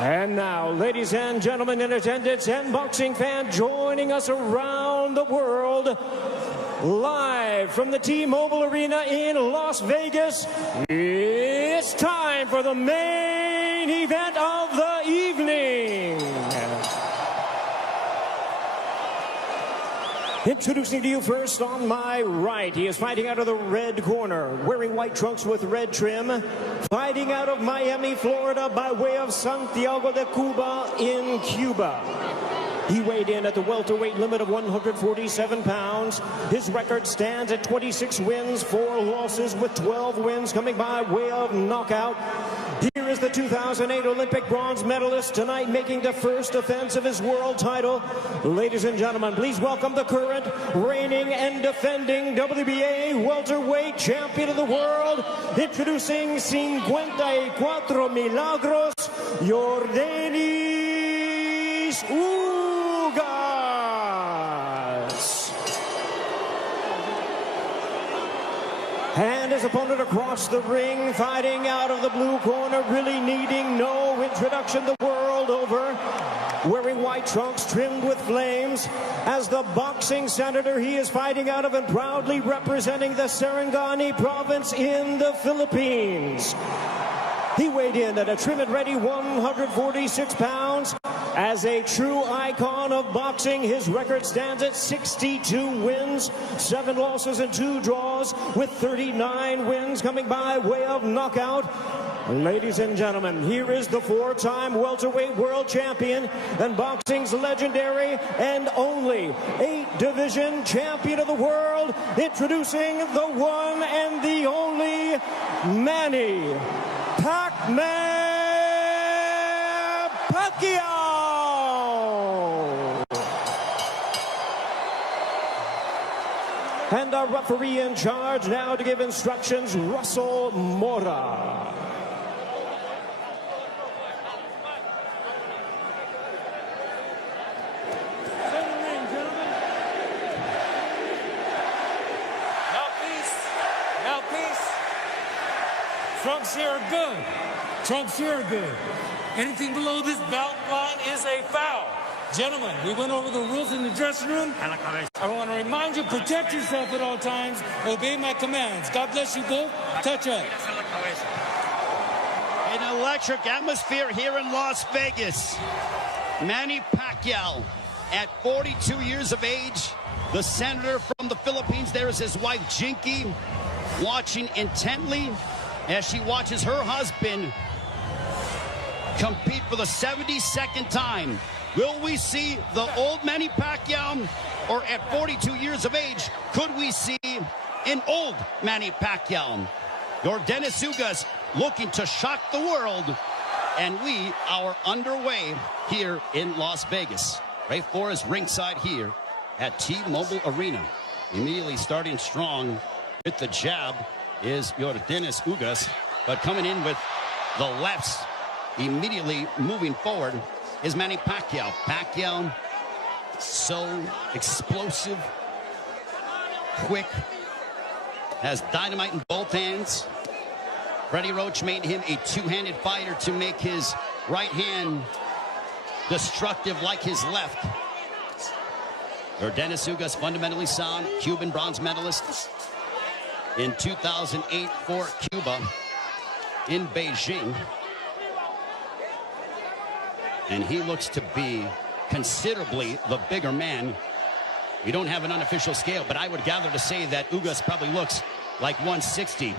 And now, ladies and gentlemen in attendance and boxing fans joining us around the world, live from the T-Mobile Arena in Las Vegas, it's time for the main event of the evening. Introducing to you first on my right, he is fighting out of the red corner, wearing white trunks with red trim, fighting out of Miami, Florida by way of Santiago de Cuba in Cuba. He weighed in at the welterweight limit of 147 pounds. His record stands at 26 wins, 4 losses, with 12 wins coming by way of knockout. Here is the 2008 Olympic bronze medalist tonight, making the first defense of his world title. Ladies and gentlemen, please welcome the current, reigning and defending WBA welterweight champion of the world, introducing 54 Milagros, Yordenis Ugas. And his opponent across the ring, fighting out of the blue corner, really needing no introduction the world over, wearing white trunks trimmed with flames. As the boxing senator, he is fighting out of and proudly representing the Sarangani province in the Philippines. He weighed in at a trim and ready 146 pounds. As a true icon of boxing, his record stands at 62 wins, 7 losses and 2 draws, with 39 wins coming by way of knockout. Ladies and gentlemen, here is the 4-time welterweight world champion and boxing's legendary and only 8-division champion of the world, introducing the one and the only Manny Pacquiao. And our referee in charge now to give instructions, Russell Mora. Trunks here are good. Trunks here are good. Anything below this belt line is a foul. Gentlemen, we went over the rules in the dressing room. I want to remind you, protect yourself at all times. Obey my commands. God bless you both. Touch up. An electric atmosphere here in Las Vegas. Manny Pacquiao, at 42 years of age, the senator from the Philippines. There is his wife, Jinky, watching intently as she watches her husband compete for the 72nd time. Will we see the old Manny Pacquiao, or at 42 years of age, could we see an old Manny Pacquiao? Yordenis Ugas looking to shock the world, and we are underway here in Las Vegas. Ray Four is ringside here at T-Mobile Arena. Immediately starting strong with the jab is Yordenis Ugas, but coming in with the lefts, immediately moving forward is Manny Pacquiao. Pacquiao, so explosive, quick, has dynamite in both hands. Freddie Roach made him a two-handed fighter to make his right hand destructive like his left. Yordenis Ugas, fundamentally sound, Cuban bronze medalist in 2008 for Cuba in Beijing. And he looks to be considerably the bigger man. We don't have an unofficial scale, but I would gather to say that Ugas probably looks like 160.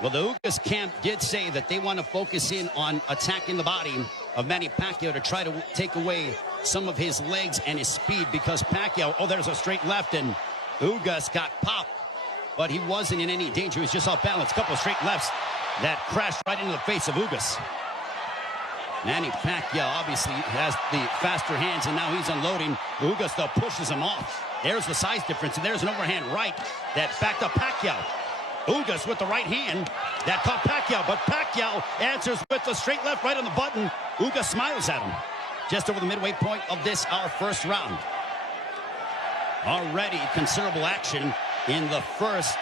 Well, the Ugas camp did say that they want to focus in on attacking the body of Manny Pacquiao to try to take away some of his legs and his speed, because Pacquiao, oh, there's a straight left, and Ugas got popped, but he wasn't in any danger. He was just off balance. Couple of straight lefts that crashed right into the face of Ugas. Manny Pacquiao obviously has the faster hands, and now he's unloading. Ugas, though, pushes him off. There's the size difference, and there's an overhand right that backed up Pacquiao. Ugas with the right hand that caught Pacquiao, but Pacquiao answers with the straight left right on the button. Ugas smiles at him. Just over the midway point of this, our first round. Already considerable action in the first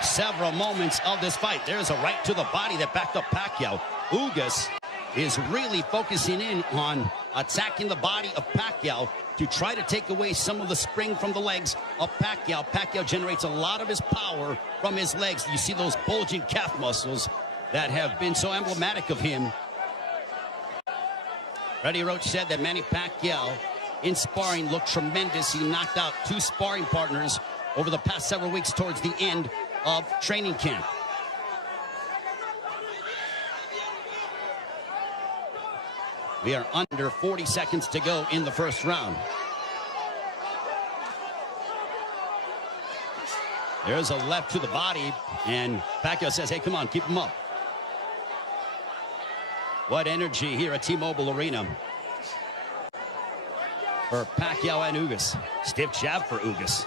several moments of this fight. There's a right to the body that backed up Pacquiao. Ugas is really focusing in on attacking the body of Pacquiao to try to take away some of the spring from the legs of Pacquiao. Pacquiao generates a lot of his power from his legs. You see those bulging calf muscles that have been so emblematic of him. Freddie Roach said that Manny Pacquiao in sparring looked tremendous. He knocked out 2 sparring partners over the past several weeks towards the end of training camp. We are under 40 seconds to go in the first round. There's a left to the body, and Pacquiao says, hey, come on, keep him up. What energy here at T-Mobile Arena for Pacquiao and Ugas. Stiff jab for Ugas.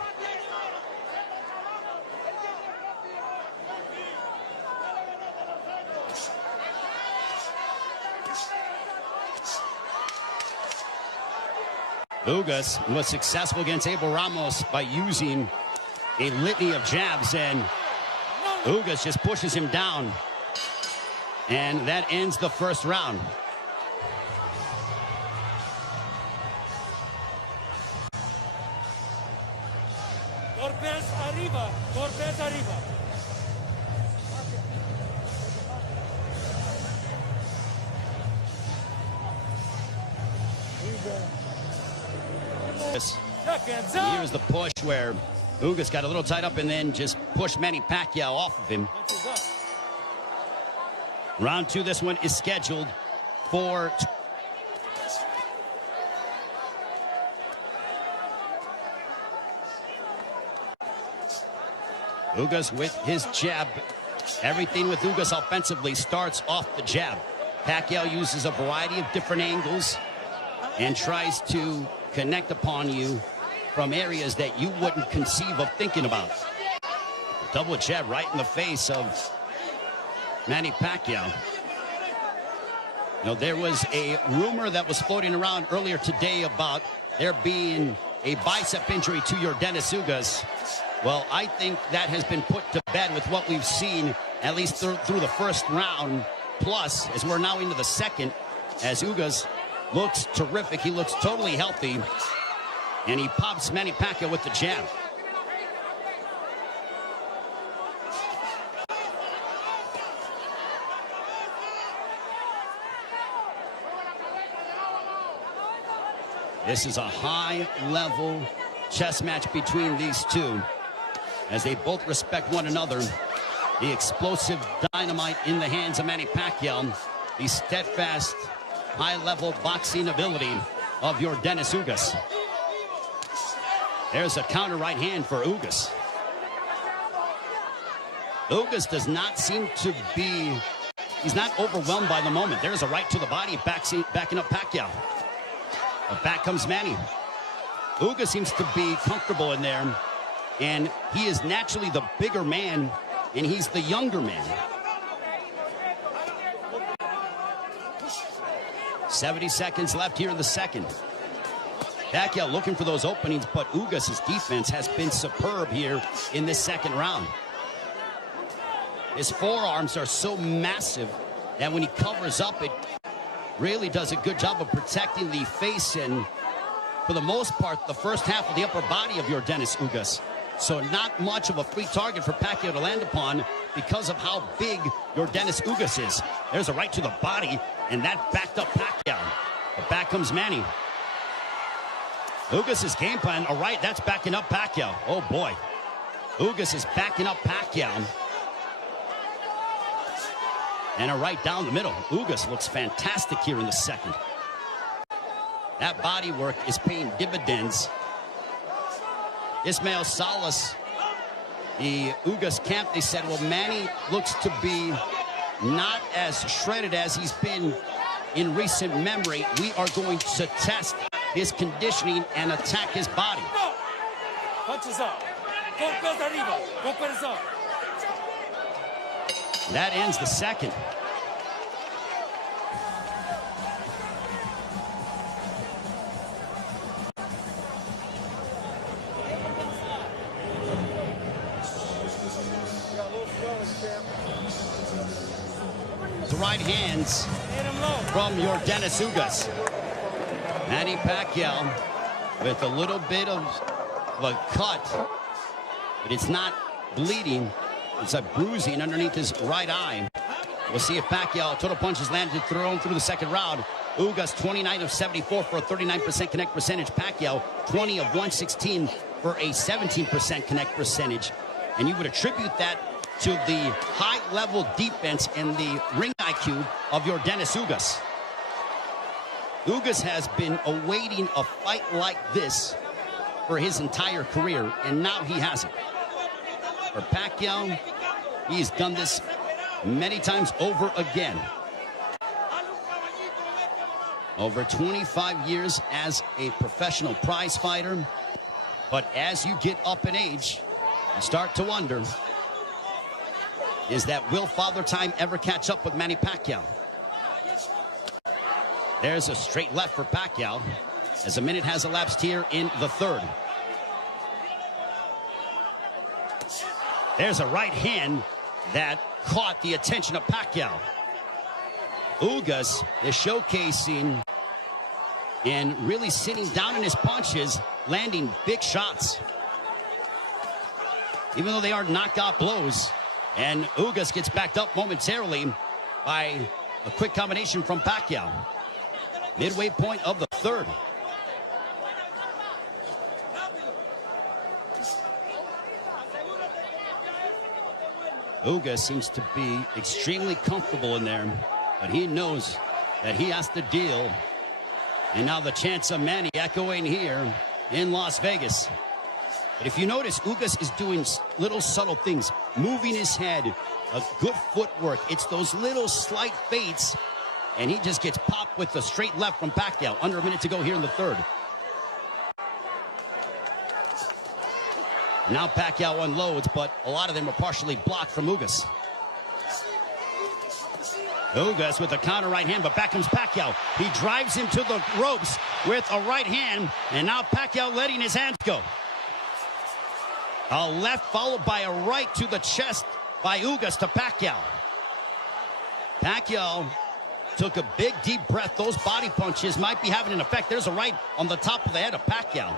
Ugas was successful against Abel Ramos by using a litany of jabs, and Ugas just pushes him down. And that ends the first round. Corpes arriba, Corpes arriba. Here's the push where Ugas got a little tied up and then just pushed Manny Pacquiao off of him. Round 2, this one is scheduled for Ugas with his jab. Everything with Ugas offensively starts off the jab. Pacquiao uses a variety of different angles and tries to connect upon you from areas that you wouldn't conceive of thinking about. Double jab right in the face of Manny Pacquiao. Now, there was a rumor that was floating around earlier today about there being a bicep injury to your Dennis Ugas. Well, I think that has been put to bed with what we've seen, at least through the first round. Plus, as we're now into the second, as Ugas looks terrific. He looks totally healthy. And he pops Manny Pacquiao with the jab. This is a high-level chess match between these two, as they both respect one another. The explosive dynamite in the hands of Manny Pacquiao, the steadfast, high-level boxing ability of your Dennis Ugas. There's a counter right hand for Ugas. Ugas does not seem to be, he's not overwhelmed by the moment. There's a right to the body, backing up Pacquiao. But back comes Manny. Ugas seems to be comfortable in there, and he is naturally the bigger man, and he's the younger man. 70 seconds left here in the second. Pacquiao looking for those openings, but Ugas' defense has been superb here in this second round. His forearms are so massive that when he covers up, it really does a good job of protecting the face and, for the most part, the first half of the upper body of your Dennis Ugas. So not much of a free target for Pacquiao to land upon because of how big your Dennis Ugas is. There's a right to the body, and that backed up Pacquiao. But back comes Manny. Ugas' game plan, all right, that's backing up Pacquiao. Oh, boy. Ugas is backing up Pacquiao. And a right down the middle. Ugas looks fantastic here in the second. That body work is paying dividends. Ismael Salas, the Ugas camp, they said, well, Manny looks to be not as shredded as he's been in recent memory. We are going to test his conditioning and attack his body. Punches up. Golpes arriba. Golpes up. That ends the second. The right hands. Hit him low. from your Dennis Ugas. Manny Pacquiao with a little bit of a cut, but it's not bleeding. It's a bruising underneath his right eye. We'll see if Pacquiao, total punches landed thrown through the second round. Ugas 29 of 74 for a 39% connect percentage. Pacquiao 20 of 116 for a 17% connect percentage. And you would attribute that to the high-level defense and the ring IQ of your Dennis Ugas. Ugas has been awaiting a fight like this for his entire career, and now he has it. For Pacquiao, he's done this many times over again. Over 25 years as a professional prize fighter. But as you get up in age, you start to wonder, will Father Time ever catch up with Manny Pacquiao? There's a straight left for Pacquiao as a minute has elapsed here in the third. There's a right hand that caught the attention of Pacquiao. Ugas is showcasing and really sitting down in his punches, landing big shots. Even though they are knockout blows, and Ugas gets backed up momentarily by a quick combination from Pacquiao. Midway point of the third. Ugas seems to be extremely comfortable in there, but he knows that he has to deal. And now the chants of Manny echoing here in Las Vegas. But if you notice, Ugas is doing little subtle things, moving his head, a good footwork. It's those little slight feints, and he just gets popped with the straight left from Pacquiao. Under a minute to go here in the third. Now Pacquiao unloads, but a lot of them are partially blocked from Ugas. Ugas with a counter right hand, but back comes Pacquiao. He drives him to the ropes with a right hand, and now Pacquiao letting his hands go. A left followed by a right to the chest by Ugas to Pacquiao. Pacquiao took a big deep breath. Those body punches might be having an effect. There's a right on the top of the head of Pacquiao.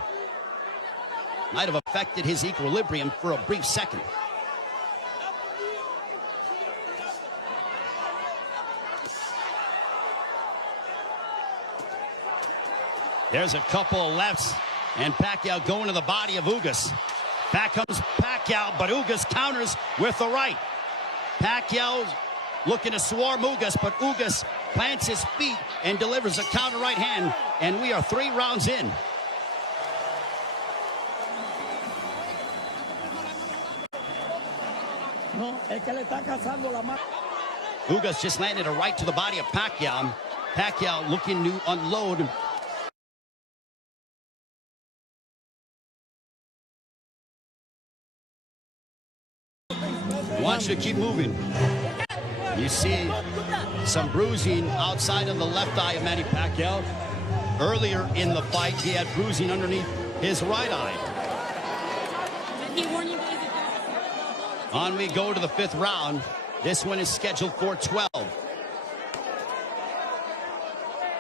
Might have affected his equilibrium for a brief second. There's a couple of lefts, and Pacquiao going to the body of Ugas. Back comes Pacquiao, but Ugas counters with the right. Pacquiao looking to swarm Ugas, but Ugas plants his feet and delivers a counter right hand, and we are 3 rounds in. Ugas just landed a right to the body of Pacquiao. Pacquiao looking to unload. Wants to keep moving. You see some bruising outside of the left eye of Manny Pacquiao. Earlier in the fight, he had bruising underneath his right eye. On we go to the 5th round. This one is scheduled for 12.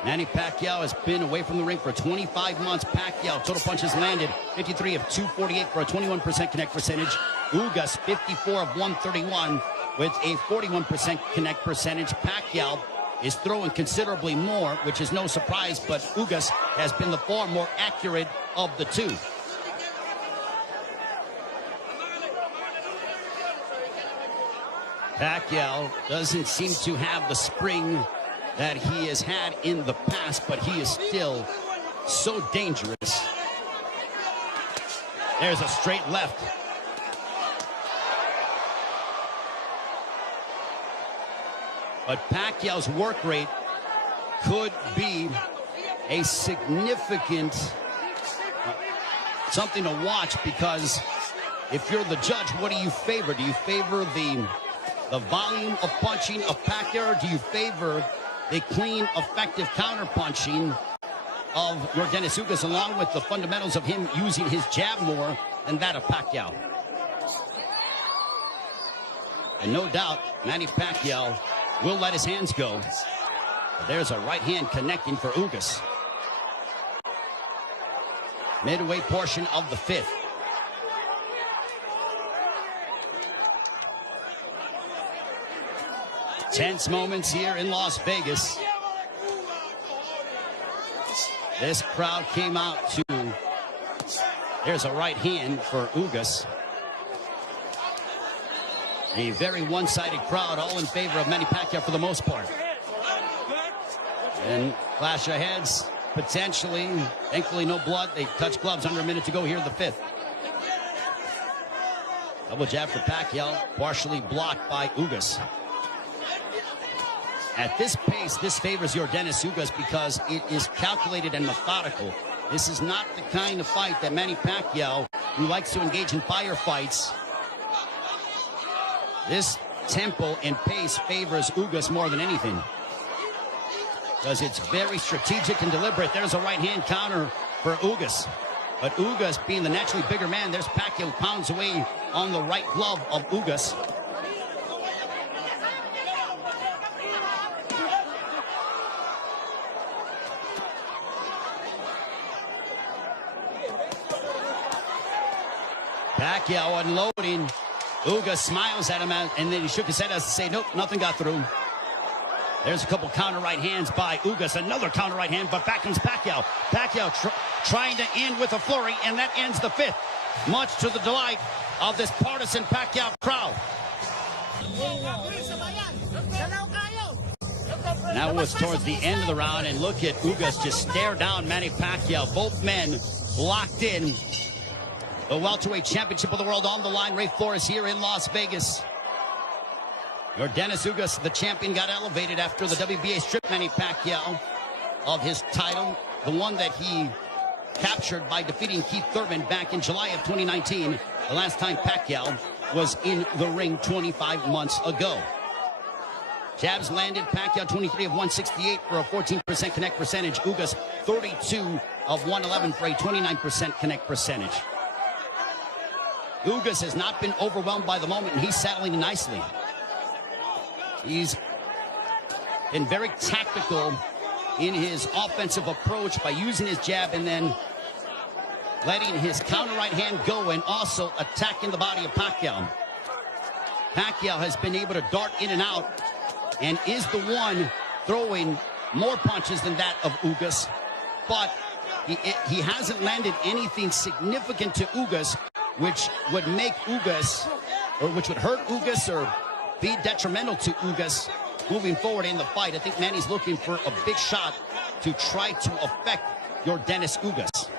Manny Pacquiao has been away from the ring for 25 months. Pacquiao, total punches landed 53 of 248 for a 21% connect percentage. Ugas, 54 of 131 with a 41% connect percentage. Pacquiao is throwing considerably more, which is no surprise, but Ugas has been the far more accurate of the two. Pacquiao doesn't seem to have the spring that he has had in the past, but he is still so dangerous. There's a straight left. But Pacquiao's work rate could be a significant something to watch, because if you're the judge, what do you favor? Do you favor the volume of punching of Pacquiao, or do you favor the clean, effective counter-punching of your Dennis Ugas, along with the fundamentals of him using his jab more than that of Pacquiao? And no doubt, Manny Pacquiao will let his hands go. There's a right hand connecting for Ugas. Midway portion of the fifth. Tense moments here in Las Vegas. This crowd came out to... There's a right hand for Ugas. A very one-sided crowd, all in favor of Manny Pacquiao for the most part. And clash of heads, potentially. Thankfully, no blood. They touch gloves under a minute to go here in the fifth. Double jab for Pacquiao, partially blocked by Ugas. At this pace, this favors Yordenis Ugas because it is calculated and methodical. This is not the kind of fight that Manny Pacquiao, who likes to engage in firefights. This tempo and pace favors Ugas more than anything, because it's very strategic and deliberate. There's a right-hand counter for Ugas. But Ugas, being the naturally bigger man, there's Pacquiao who pounds away on the right glove of Ugas. Pacquiao unloading. Ugas smiles at him, and then he shook his head as to say, nope, nothing got through. There's a couple counter right hands by Ugas. Another counter right hand, but back comes Pacquiao. Pacquiao trying to end with a flurry, and that ends the fifth. Much to the delight of this partisan Pacquiao crowd. Now it's towards the end of the round, and look at Ugas just stare down Manny Pacquiao. Both men locked in. The welterweight championship of the world on the line. Ray Flores here in Las Vegas. Yordenis Ugas, the champion, got elevated after the WBA stripped Manny Pacquiao of his title, the one that he captured by defeating Keith Thurman back in July of 2019, the last time Pacquiao was in the ring 25 months ago. Jabs landed. Pacquiao 23 of 168 for a 14% connect percentage. Ugas 32 of 111 for a 29% connect percentage. Ugas has not been overwhelmed by the moment, and he's settling nicely. He's been very tactical in his offensive approach by using his jab and then letting his counter right hand go and also attacking the body of Pacquiao. Pacquiao has been able to dart in and out and is the one throwing more punches than that of Ugas, but he hasn't landed anything significant to Ugas, which would make Ugas, or which would hurt Ugas or be detrimental to Ugas moving forward in the fight. I think Manny's looking for a big shot to try to affect Yordenis Ugas.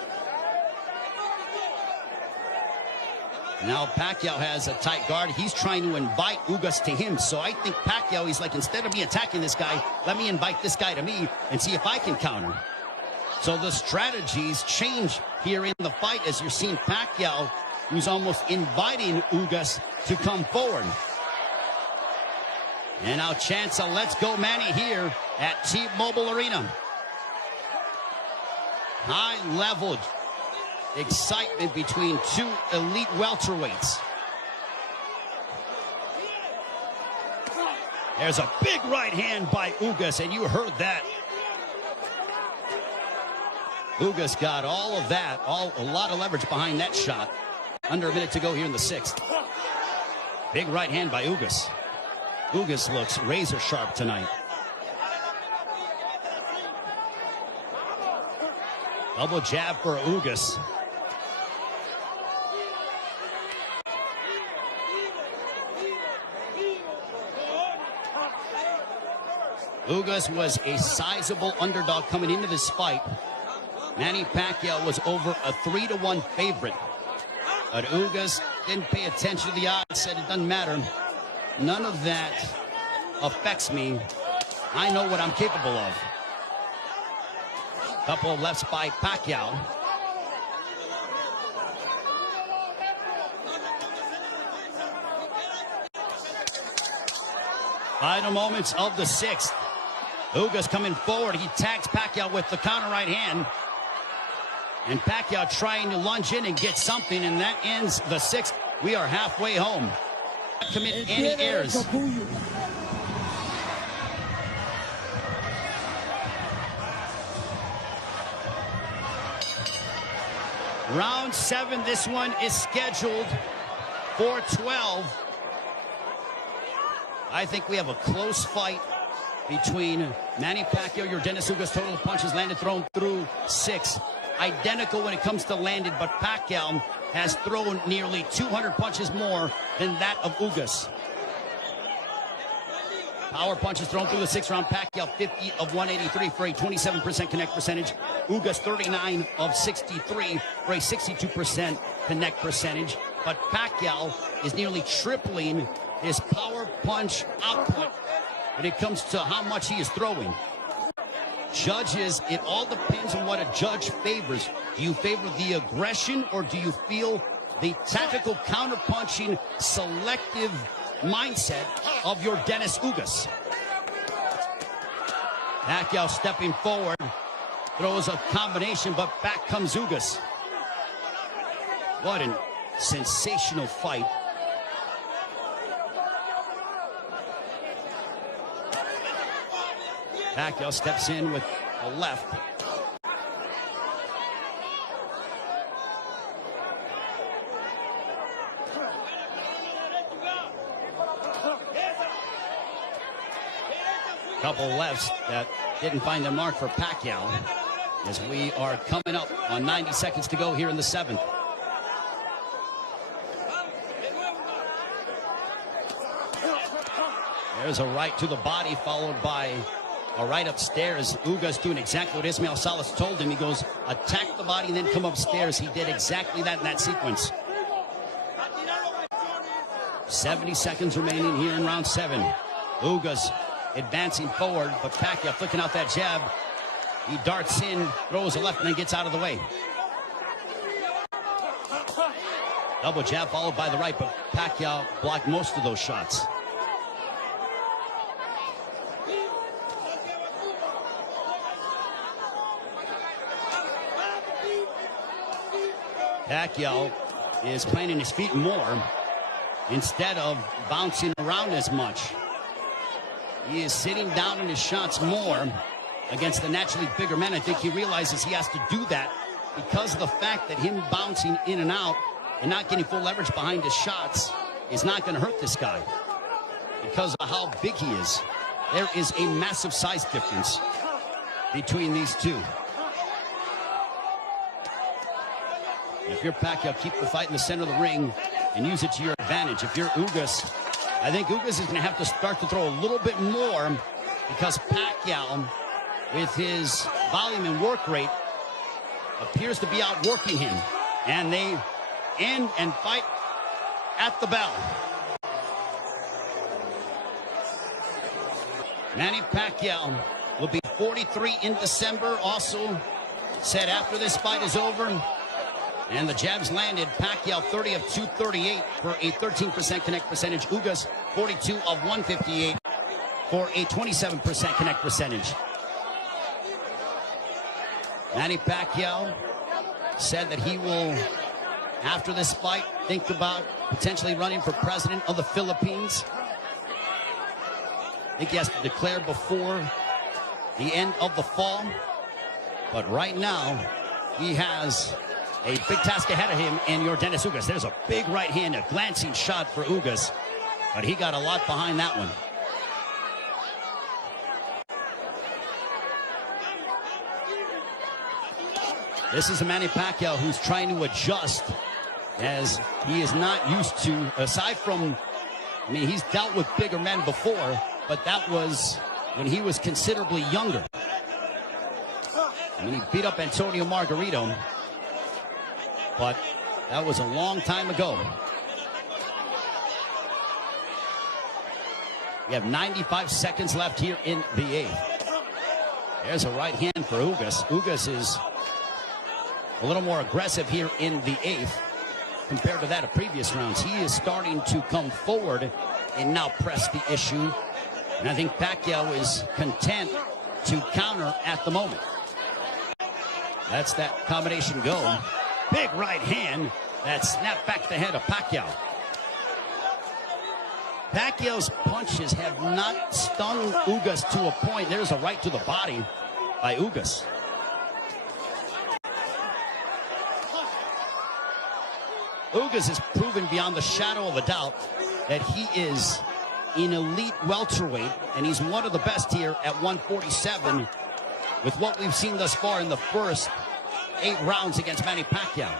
Now Pacquiao has a tight guard. He's trying to invite Ugas to him. So I think Pacquiao, he's like, instead of me attacking this guy, let me invite this guy to me and see if I can counter. So the strategies change here in the fight as you're seeing Pacquiao, who's almost inviting Ugas to come forward. And now chance a let's go Manny here at T-Mobile Arena. High-level excitement between two elite welterweights. There's a big right hand by Ugas, and you heard that. Ugas got all of that, a lot of leverage behind that shot. Under a minute to go here in the sixth. Big right hand by Ugas. Ugas looks razor sharp tonight. Double jab for Ugas. Ugas was a sizable underdog coming into this fight. Manny Pacquiao was over a 3-1 favorite. But Ugas didn't pay attention to the odds, said it doesn't matter. None of that affects me. I know what I'm capable of. Couple of lefts by Pacquiao. Final moments of the sixth. Ugas coming forward. He tags Pacquiao with the counter right hand. And Pacquiao trying to lunge in and get something, and that ends the sixth. We are halfway home. Commit any errors. Round 7, this one is scheduled for 12. I think we have a close fight between Manny Pacquiao. Your Dennis Ugas total punches landed thrown through 6. Identical when it comes to landed, but Pacquiao has thrown nearly 200 punches more than that of Ugas. Power punches thrown through the 6th round. Pacquiao 50 of 183 for a 27% connect percentage. Ugas 39 of 63 for a 62% connect percentage. But Pacquiao is nearly tripling his power punch output when it comes to how much he is throwing. Judges, it all depends on what a judge favors. Do you favor the aggression, or do you feel the tactical counterpunching, selective mindset of your Dennis Ugas? Pacquiao stepping forward, throws a combination, but back comes Ugas. What a sensational fight. Pacquiao steps in with a left. Couple lefts that didn't find their mark for Pacquiao, as we are coming up on 90 seconds to go here in the 7th. There's a right to the body, followed by a right upstairs. Ugas doing exactly what Ismael Salas told him. He goes, attack the body and then come upstairs. He did exactly that in that sequence. 70 seconds remaining here in round 7. Ugas advancing forward, but Pacquiao flicking out that jab. He darts in, throws a left, and then gets out of the way. Double jab followed by the right, but Pacquiao blocked most of those shots. Pacquiao is planting his feet more instead of bouncing around as much. He is sitting down in his shots more against the naturally bigger men. I think he realizes he has to do that because of the fact that him bouncing in and out and not getting full leverage behind his shots is not going to hurt this guy because of how big he is. There is a massive size difference between these two. If you're Pacquiao, keep the fight in the center of the ring and use it to your advantage. If you're Ugas, I think Ugas is going to have to start to throw a little bit more because Pacquiao, with his volume and work rate, appears to be outworking him. And they end and fight at the bell. Manny Pacquiao will be 43 in December. Also said after this fight is over, and the jabs landed, Pacquiao 30 of 238 for a 13% connect percentage. Ugas 42 of 158 for a 27% connect percentage. Manny Pacquiao said that he will, after this fight, think about potentially running for president of the Philippines. I think he has to declare before the end of the fall. But right now, he has a big task ahead of him in your Dennis Ugas. There's a big right hand, a glancing shot for Ugas, but he got a lot behind that one. This is a Manny Pacquiao who's trying to adjust, as he is not used to, aside from, I mean, he's dealt with bigger men before, but that was when he was considerably younger. I mean, he beat up Antonio Margarito, but that was a long time ago. We have 95 seconds left here in the 8th. There's a right hand for Ugas. Ugas is a little more aggressive here in the 8th compared to that of previous rounds. He is starting to come forward and now press the issue. And I think Pacquiao is content to counter at the moment. That's that combination go. Big right hand that snapped back the head of Pacquiao. Pacquiao's punches have not stung Ugas to a point. There's a right to the body by Ugas. Ugas has proven beyond the shadow of a doubt that he is an elite welterweight, and he's one of the best here at 147 with what we've seen thus far in the first 8 rounds against Manny Pacquiao.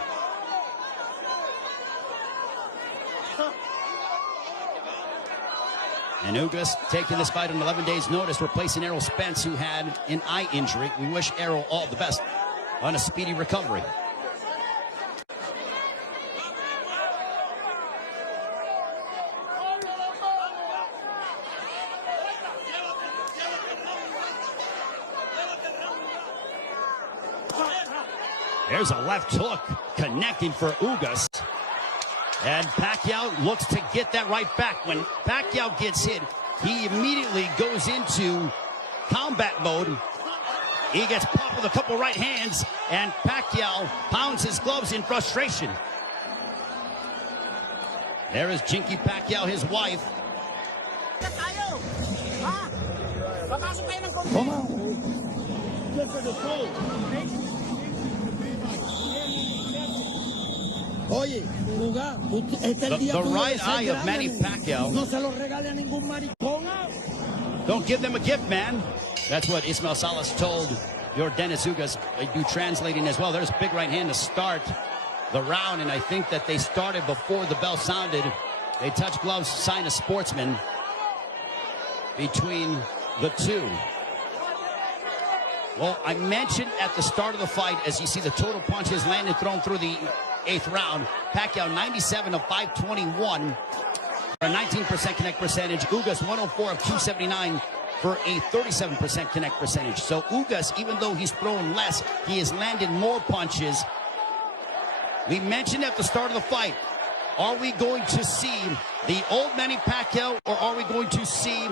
And Ugas taking this fight on 11 days' notice, replacing Errol Spence, who had an eye injury. We wish Errol all the best on a speedy recovery. There's a left hook connecting for Ugas. And Pacquiao looks to get that right back. When Pacquiao gets hit, he immediately goes into combat mode. He gets popped with a couple right hands, and Pacquiao pounds his gloves in frustration. There is Jinky Pacquiao, his wife. The right eye of Manny Pacquiao. Don't give them a gift, man. That's what Ismael Salas told your Dennis Ugas. They do translating as well. There's a big right hand to start the round, and I think that they started before the bell sounded. They touched gloves, sign of sportsman between the two. Well, I mentioned at the start of the fight, as you see the total punches landed, thrown through the 8th round, Pacquiao 97 of 521 for a 19% connect percentage. Ugas 104 of 279 for a 37% connect percentage. So Ugas, even though he's thrown less, he has landed more punches. We mentioned at the start of the fight, are we going to see the old Manny Pacquiao, or are we going to see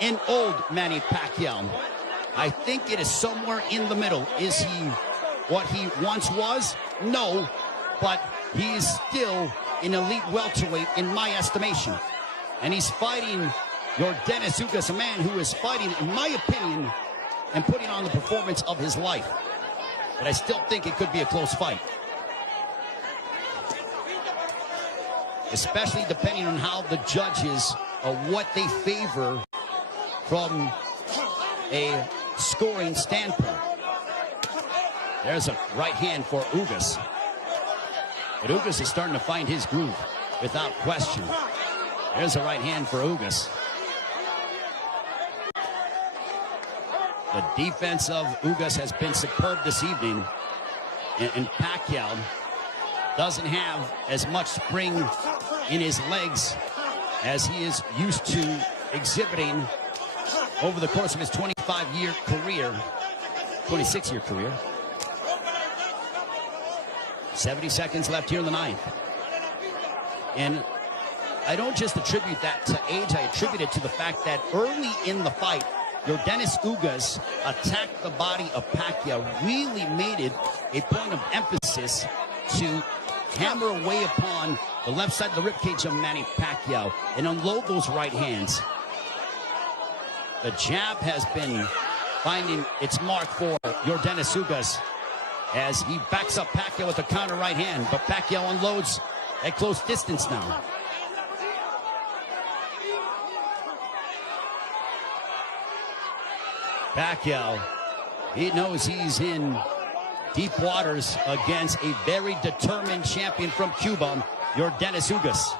an old Manny Pacquiao? I think it is somewhere in the middle. Is he what he once was? No, but he is still an elite welterweight in my estimation. And he's fighting your Dennis Ugas, a man who is fighting, in my opinion, and putting on the performance of his life. But I still think it could be a close fight. Especially depending on how the judges, what they favor from a scoring standpoint. There's a right hand for Ugas. But Ugas is starting to find his groove without question. There's a right hand for Ugas. The defense of Ugas has been superb this evening. And Pacquiao doesn't have as much spring in his legs as he is used to exhibiting over the course of his 25-year career, 26-year career. 70 seconds left here in the 9th. And I don't just attribute that to age, I attribute it to the fact that early in the fight, your Dennis Ugas attacked the body of Pacquiao, really made it a point of emphasis to hammer away upon the left side of the ribcage of Manny Pacquiao and unload those right hands. The jab has been finding its mark for your Dennis Ugas as he backs up Pacquiao with a counter right hand, but Pacquiao unloads at close distance now. Pacquiao, he knows he's in deep waters against a very determined champion from Cuba, your Dennis Ugas.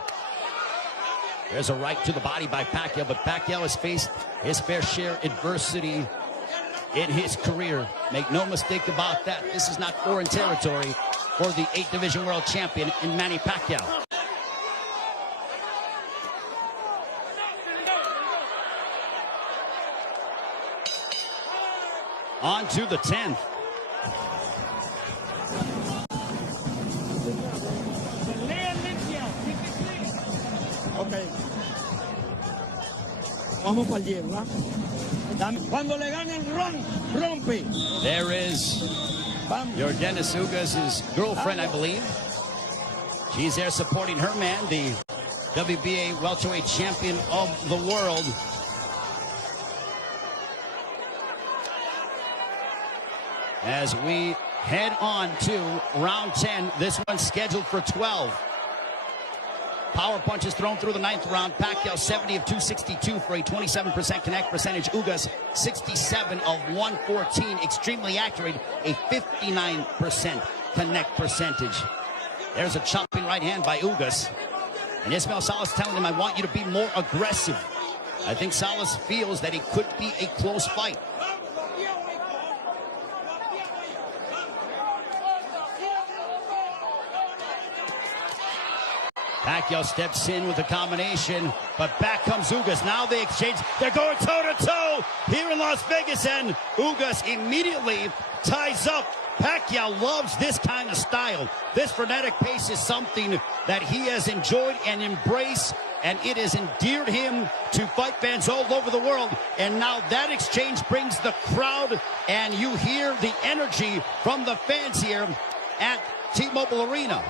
There's a right to the body by Pacquiao, but Pacquiao has faced his fair share adversity in his career. Make no mistake about that. This is not foreign territory for the 8th Division World Champion in Manny Pacquiao. On to the 10th. Okay. Vamos para el 10, ¿verdad? Cuando le ganen, rompe. There is your Dennis Ugas' girlfriend, I believe. She's there supporting her man, the WBA welterweight champion of the world. As we head on to round 10. This one's scheduled for 12. Power punches thrown through the 9th round. Pacquiao 70 of 262 for a 27% connect percentage. Ugas 67 of 114. Extremely accurate, a 59% connect percentage. There's a chopping right hand by Ugas. And Ismael Salas telling him, I want you to be more aggressive. I think Salas feels that it could be a close fight. Pacquiao steps in with a combination, but back comes Ugas. Now they exchange. They're going toe-to-toe here in Las Vegas, and Ugas immediately ties up. Pacquiao loves this kind of style. This frenetic pace is something that he has enjoyed and embraced, and it has endeared him to fight fans all over the world. And now that exchange brings the crowd, and you hear the energy from the fans here at T-Mobile Arena.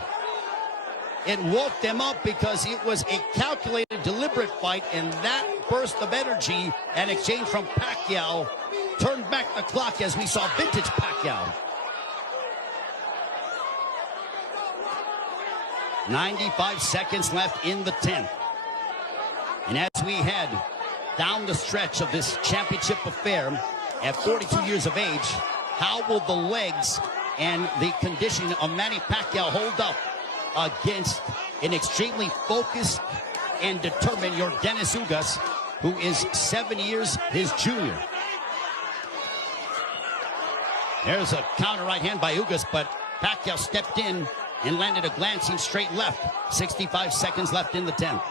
It woke them up because it was a calculated, deliberate fight, and that burst of energy and exchange from Pacquiao turned back the clock as we saw vintage Pacquiao. 95 seconds left in the 10th. And as we head down the stretch of this championship affair at 42 years of age, how will the legs and the conditioning of Manny Pacquiao hold up against an extremely focused and determined Yordenis Ugas, who is 7 years his junior? There's a counter right hand by Ugas, but Pacquiao stepped in and landed a glancing straight left. 65 seconds left in the 10th.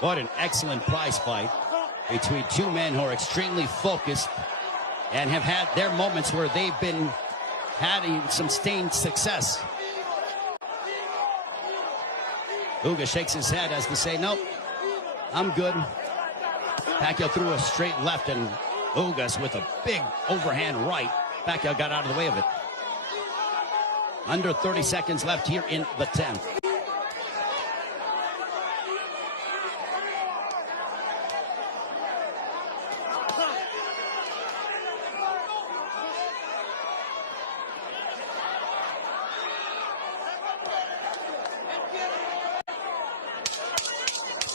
What an excellent prize fight between two men who are extremely focused and have had their moments where they've been having some sustained success. Ugas shakes his head as to say, nope, I'm good. Pacquiao threw a straight left, and Ugas with a big overhand right. Pacquiao got out of the way of it. Under 30 seconds left here in the 10th.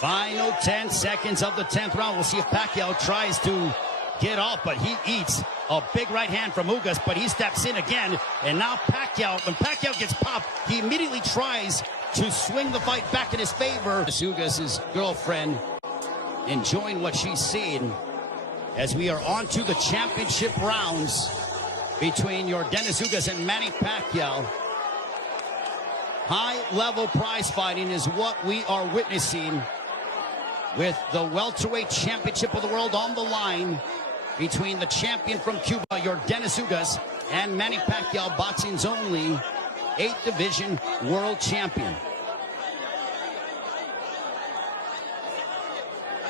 Final 10 seconds of the 10th round. We'll see if Pacquiao tries to get off, but he eats a big right hand from Ugas, but he steps in again. And now Pacquiao, when Pacquiao gets popped, he immediately tries to swing the fight back in his favor. Ugas' girlfriend enjoying what she's seeing as we are on to the championship rounds between Yordenis Ugas and Manny Pacquiao. High-level prize fighting is what we are witnessing, with the welterweight championship of the world on the line between the champion from Cuba, Yordenis Ugas, and Manny Pacquiao, boxing's only 8th division world champion.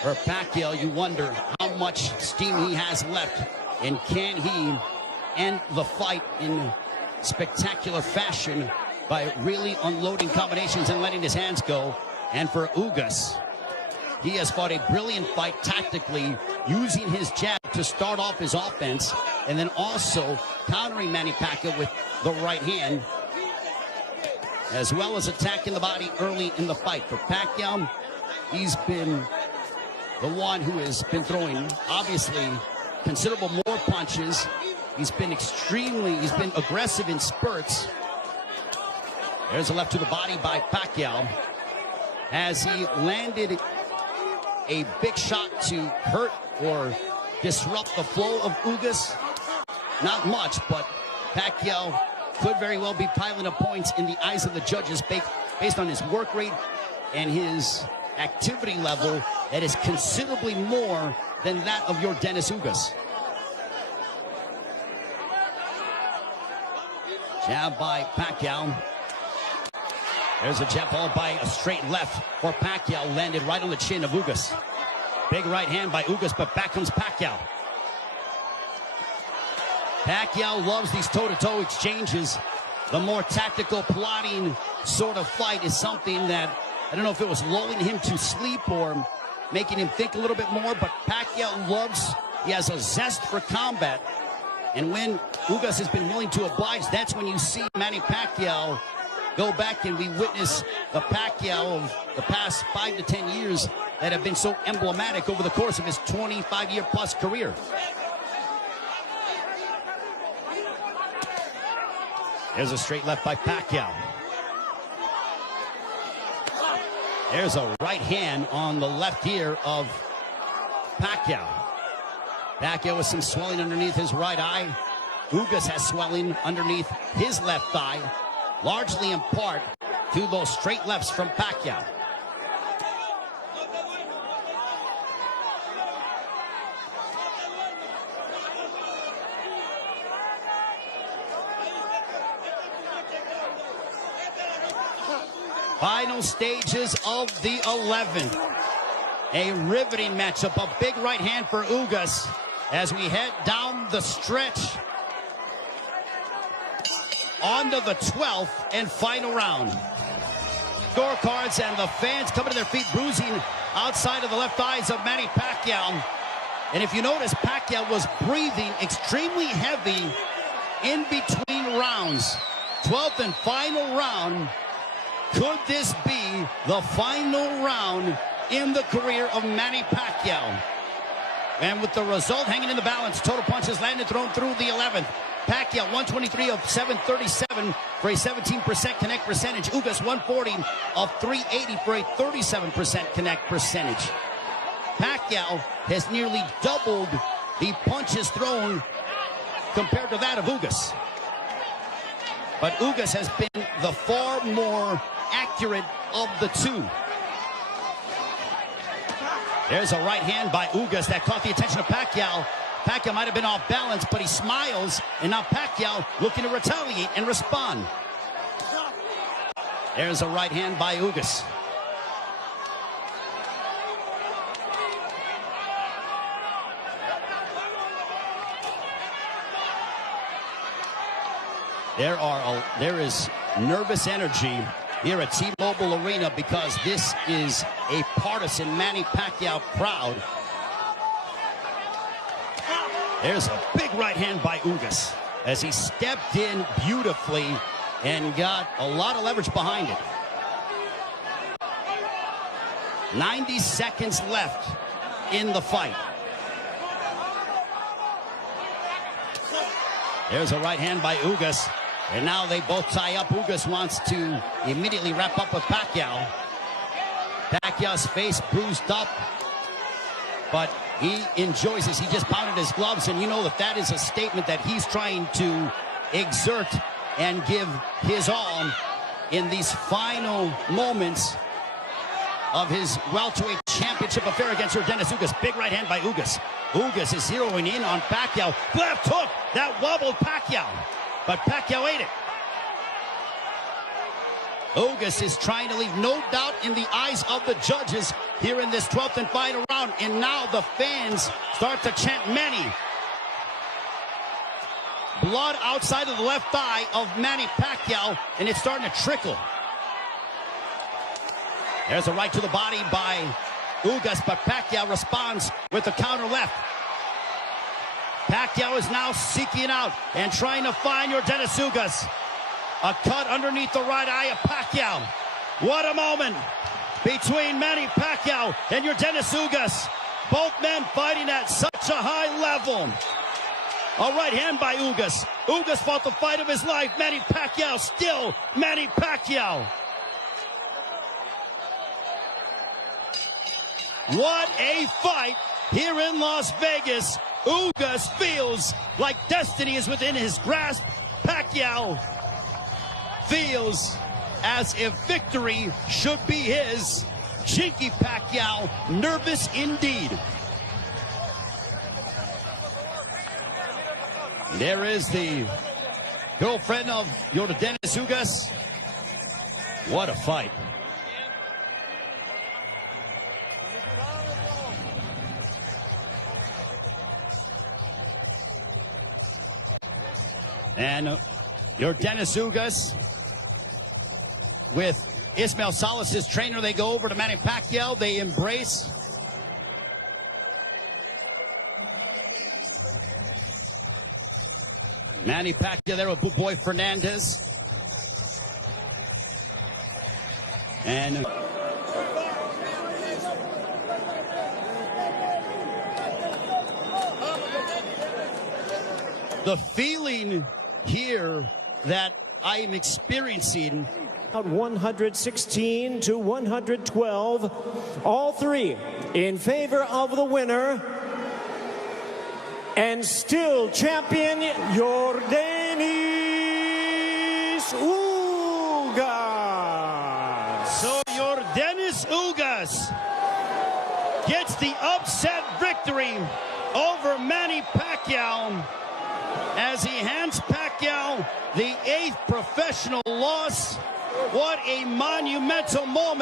For Pacquiao, you wonder how much steam he has left, and can he end the fight in spectacular fashion by really unloading combinations and letting his hands go. And for Ugas, he has fought a brilliant fight tactically, using his jab to start off his offense, and then also countering Manny Pacquiao with the right hand, as well as attacking the body early in the fight. For Pacquiao, he's been the one who has been throwing, obviously, considerable more punches. He's been aggressive in spurts. There's a left to the body by Pacquiao as he landed a big shot to hurt or disrupt the flow of Ugas. Not much, but Pacquiao could very well be piling up points in the eyes of the judges based on his work rate and his activity level that is considerably more than that of Yordenis Ugas. Jab by Pacquiao. There's a jab followed by a straight left for Pacquiao, landed right on the chin of Ugas. Big right hand by Ugas, but back comes Pacquiao. Pacquiao loves these toe-to-toe exchanges. The more tactical, plotting sort of fight is something that I don't know if it was lulling him to sleep or making him think a little bit more, but Pacquiao he has a zest for combat. And when Ugas has been willing to oblige, that's when you see Manny Pacquiao go back, and we witness the Pacquiao of the past 5 to 10 years that have been so emblematic over the course of his 25-year-plus career. There's a straight left by Pacquiao. There's a right hand on the left ear of Pacquiao. Pacquiao with some swelling underneath his right eye. Ugas has swelling underneath his left eye, largely in part to those straight lefts from Pacquiao. Final stages of the 11th. A riveting matchup, a big right hand for Ugas as we head down the stretch onto the 12th and final round. Scorecards and the fans coming to their feet, bruising outside of the left eyes of Manny Pacquiao. And if you notice, Pacquiao was breathing extremely heavy in between rounds. 12th and final round. Could this be the final round in the career of Manny Pacquiao? And with the result hanging in the balance, total punches landed, thrown through the 11th. Pacquiao 123 of 737 for a 17% connect percentage. Ugas 140 of 380 for a 37% connect percentage. Pacquiao has nearly doubled the punches thrown compared to that of Ugas. But Ugas has been the far more accurate of the two. There's a right hand by Ugas that caught the attention of Pacquiao. Pacquiao might have been off balance, but he smiles, and now Pacquiao looking to retaliate and respond. There's a right hand by Ugas. There is nervous energy here at T-Mobile Arena because this is a partisan Manny Pacquiao crowd. There's a big right hand by Ugas as he stepped in beautifully and got a lot of leverage behind it. 90 seconds left in the fight. There's a right hand by Ugas. And now they both tie up. Ugas wants to immediately wrap up with Pacquiao. Pacquiao's face bruised up, but he enjoys this. He just pounded his gloves, and you know that is a statement that he's trying to exert and give his all in these final moments of his welterweight championship affair against Dennis Ugas. Big right hand by Ugas. Ugas is zeroing in on Pacquiao. Left hook that wobbled Pacquiao, but Pacquiao ate it. Ugas is trying to leave no doubt in the eyes of the judges here in this 12th and final round. And now the fans start to chant Manny. Blood outside of the left thigh of Manny Pacquiao, and it's starting to trickle. There's a right to the body by Ugas, but Pacquiao responds with the counter left. Pacquiao is now seeking out and trying to find Dennis Ugas. A cut underneath the right eye of Pacquiao. What a moment between Manny Pacquiao and Dennis Ugas. Both men fighting at such a high level. A right hand by Ugas. Ugas fought the fight of his life. Manny Pacquiao still Manny Pacquiao. What a fight here in Las Vegas. Ugas feels like destiny is within his grasp. Pacquiao feels as if victory should be his. Chinky Pacquiao, nervous indeed. There is the girlfriend of Dennis Ugas. What a fight. And Dennis Ugas with Ismael Salas' trainer. They go over to Manny Pacquiao. They embrace. Manny Pacquiao there with Boy Fernandez. And the feeling here that I am experiencing. 116 to 112. All three in favor of the winner. And still champion, Yordenis Ugas. So Yordenis Ugas gets the upset victory over Manny Pacquiao as he hands Pacquiao the 8th professional loss. What a monumental moment.